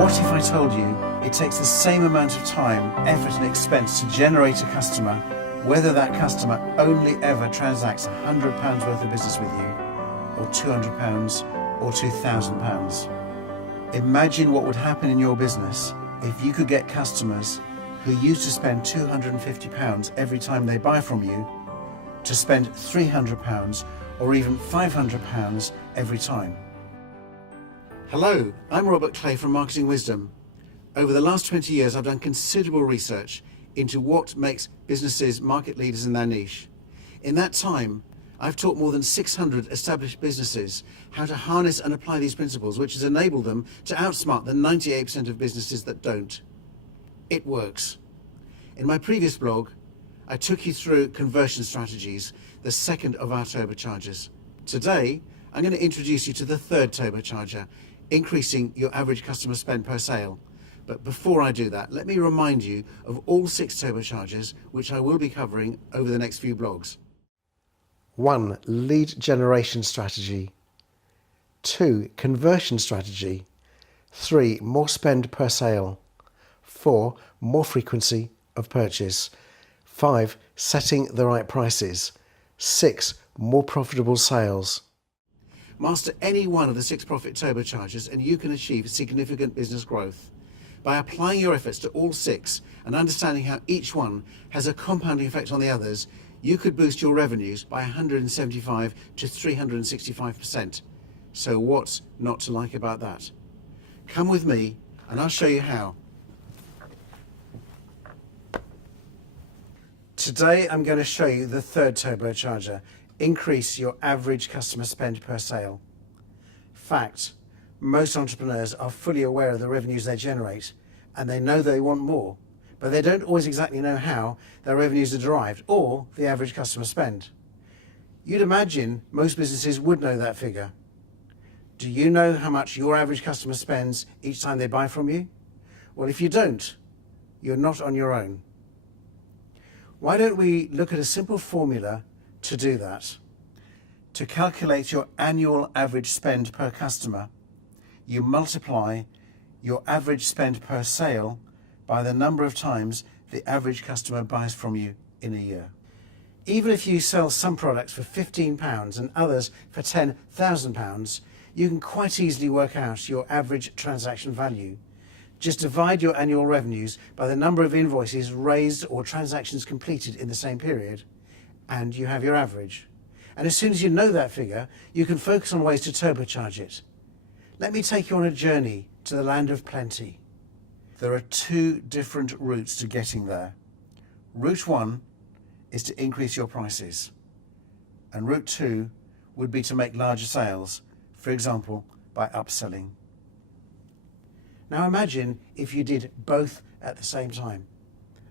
What if I told you it takes the same amount of time, effort and expense to generate a customer, whether that customer only ever transacts £100 worth of business with you, or £200 or £2,000? Imagine what would happen in your business if you could get customers who used to spend £250 every time they buy from you to spend £300 or even £500 every time. Hello, I'm Robert Clay from Marketing Wisdom. Over the last 20 years, I've done considerable research into what makes businesses market leaders in their niche. In that time, I've taught more than 600 established businesses how to harness and apply these principles, which has enabled them to outsmart the 98% of businesses that don't. It works. In my previous blog, I took you through conversion strategies, the second of our turbochargers. Today, I'm going to introduce you to the third turbocharger, increasing your average customer spend per sale. But before I do that, let me remind you of all 6 turbochargers, which I will be covering over the next few blogs. 1. Lead generation strategy. 2. Conversion strategy. 3. More spend per sale. 4. More frequency of purchase. 5. Setting the right prices. 6. More profitable sales. Master any one of the 6 profit turbochargers and you can achieve significant business growth. By applying your efforts to all 6 and understanding how each one has a compounding effect on the others, you could boost your revenues by 175 to 365%. So what's not to like about that? Come with me and I'll show you how. Today I'm going to show you the third turbocharger, increase your average customer spend per sale. Fact, most entrepreneurs are fully aware of the revenues they generate and they know they want more, but they don't always exactly know how their revenues are derived or the average customer spend. You'd imagine most businesses would know that figure. Do you know how much your average customer spends each time they buy from you? Well, if you don't, you're not on your own. Why don't we look at a simple formula to do that? To calculate your annual average spend per customer, you multiply your average spend per sale by the number of times the average customer buys from you in a year. Even if you sell some products for £15 and others for £10,000, you can quite easily work out your average transaction value. Just divide your annual revenues by the number of invoices raised or transactions completed in the same period, and you have your average. And as soon as you know that figure, you can focus on ways to turbocharge it. Let me take you on a journey to the land of plenty. There are 2 different routes to getting there. Route 1 is to increase your prices, and route 2 would be to make larger sales, for example, by upselling. Now imagine if you did both at the same time.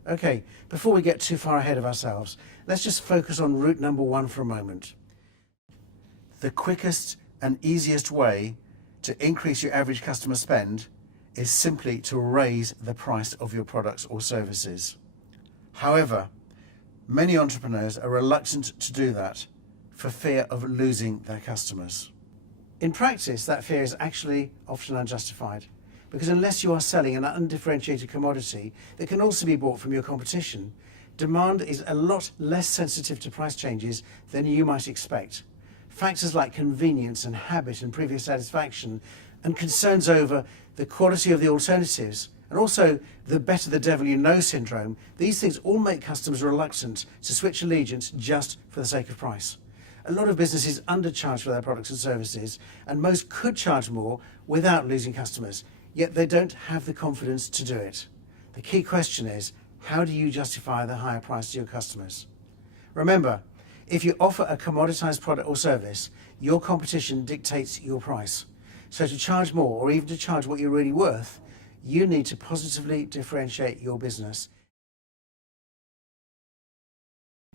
Okay, before we get too far ahead of ourselves, let's just focus on route number 1 for a moment. The quickest and easiest way to increase your average customer spend is simply to raise the price of your products or services. However, many entrepreneurs are reluctant to do that for fear of losing their customers. In practice, that fear is actually often unjustified, because unless you are selling an undifferentiated commodity that can also be bought from your competition, demand is a lot less sensitive to price changes than you might expect. Factors like convenience and habit and previous satisfaction and concerns over the quality of the alternatives and also the better the devil you know syndrome, these things all make customers reluctant to switch allegiance just for the sake of price. A lot of businesses undercharge for their products and services, and most could charge more without losing customers, yet they don't have the confidence to do it. The key question is, how do you justify the higher price to your customers? Remember, if you offer a commoditized product or service, your competition dictates your price. So to charge more, or even to charge what you're really worth, you need to positively differentiate your business.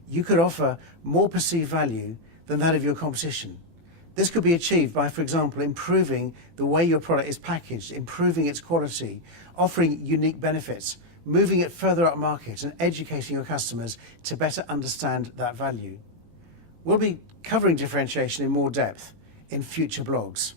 You could offer more perceived value than that of your competition. This could be achieved by, for example, improving the way your product is packaged, improving its quality, offering unique benefits, moving it further up market, and educating your customers to better understand that value. We'll be covering differentiation in more depth in future blogs.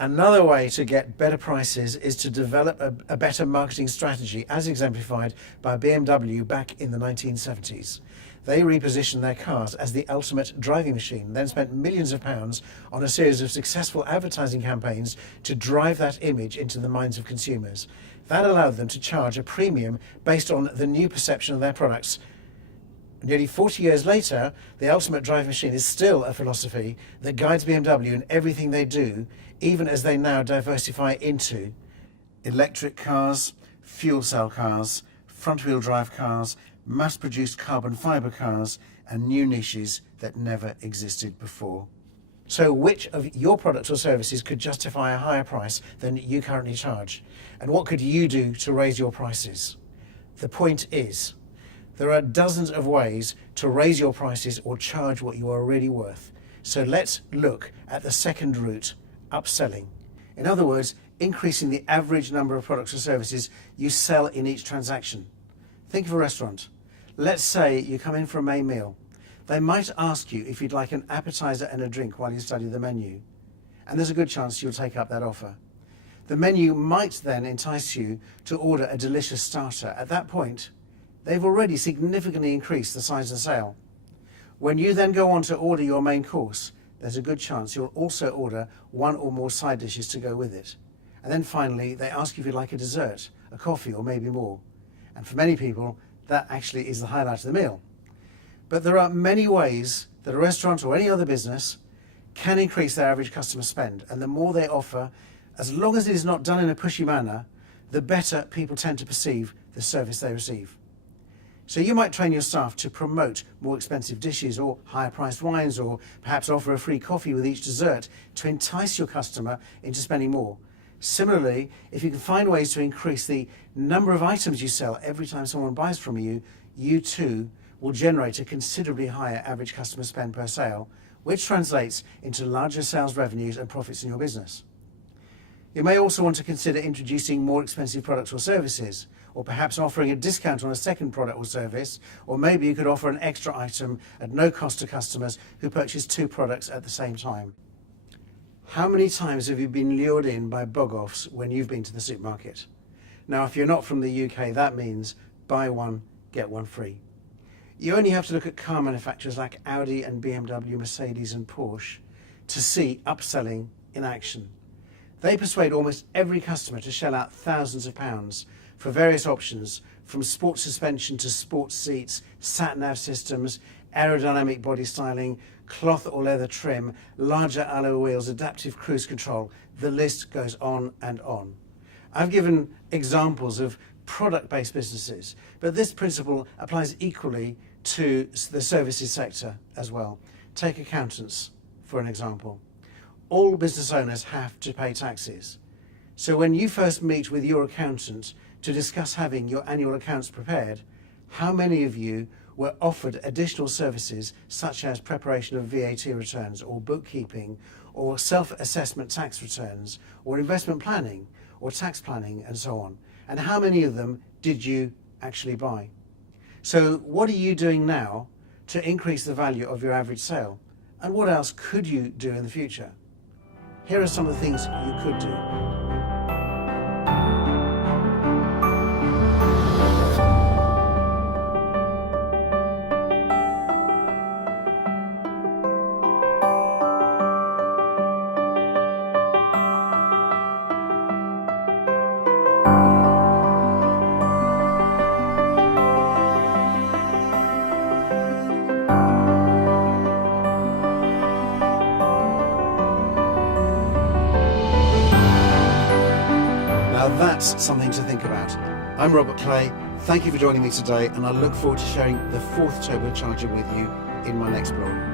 Another way to get better prices is to develop a better marketing strategy, as exemplified by BMW back in the 1970s. They repositioned their cars as the ultimate driving machine, then spent millions of pounds on a series of successful advertising campaigns to drive that image into the minds of consumers. That allowed them to charge a premium based on the new perception of their products. Nearly 40 years later, the ultimate driving machine is still a philosophy that guides BMW in everything they do, even as they now diversify into electric cars, fuel cell cars, front-wheel drive cars, mass-produced carbon fibre cars, and new niches that never existed before. So which of your products or services could justify a higher price than you currently charge? And what could you do to raise your prices? The point is, there are dozens of ways to raise your prices or charge what you are really worth. So let's look at the second route, upselling. In other words, increasing the average number of products or services you sell in each transaction. Think of a restaurant. Let's say you come in for a main meal. They might ask you if you'd like an appetizer and a drink while you study the menu. And there's a good chance you'll take up that offer. The menu might then entice you to order a delicious starter. At that point, they've already significantly increased the size of the sale. When you then go on to order your main course, there's a good chance you'll also order one or more side dishes to go with it. And then finally, they ask you if you'd like a dessert, a coffee, or maybe more. And for many people, that actually is the highlight of the meal. But there are many ways that a restaurant or any other business can increase their average customer spend. And the more they offer, as long as it is not done in a pushy manner, the better people tend to perceive the service they receive. So you might train your staff to promote more expensive dishes or higher priced wines, or perhaps offer a free coffee with each dessert to entice your customer into spending more. Similarly, if you can find ways to increase the number of items you sell every time someone buys from you, you too will generate a considerably higher average customer spend per sale, which translates into larger sales revenues and profits in your business. You may also want to consider introducing more expensive products or services, or perhaps offering a discount on a second product or service, or maybe you could offer an extra item at no cost to customers who purchase two products at the same time. How many times have you been lured in by bog-offs when you've been to the supermarket? Now, if you're not from the UK, that means buy one, get one free. You only have to look at car manufacturers like Audi and BMW, Mercedes and Porsche to see upselling in action. They persuade almost every customer to shell out thousands of pounds for various options, from sports suspension to sports seats, sat-nav systems, aerodynamic body styling, cloth or leather trim, larger alloy wheels, adaptive cruise control. The list goes on and on. I've given examples of product-based businesses, but this principle applies equally to the services sector as well. Take accountants, for an example. All business owners have to pay taxes. So when you first meet with your accountant to discuss having your annual accounts prepared, how many of you were offered additional services such as preparation of VAT returns or bookkeeping or self-assessment tax returns or investment planning or tax planning and so on? And how many of them did you actually buy? So what are you doing now to increase the value of your average sale? And what else could you do in the future? Here are some of the things you could do. Now that's something to think about. I'm Robert Clay. Thank you for joining me today, and I look forward to sharing the fourth turbocharger with you in my next blog.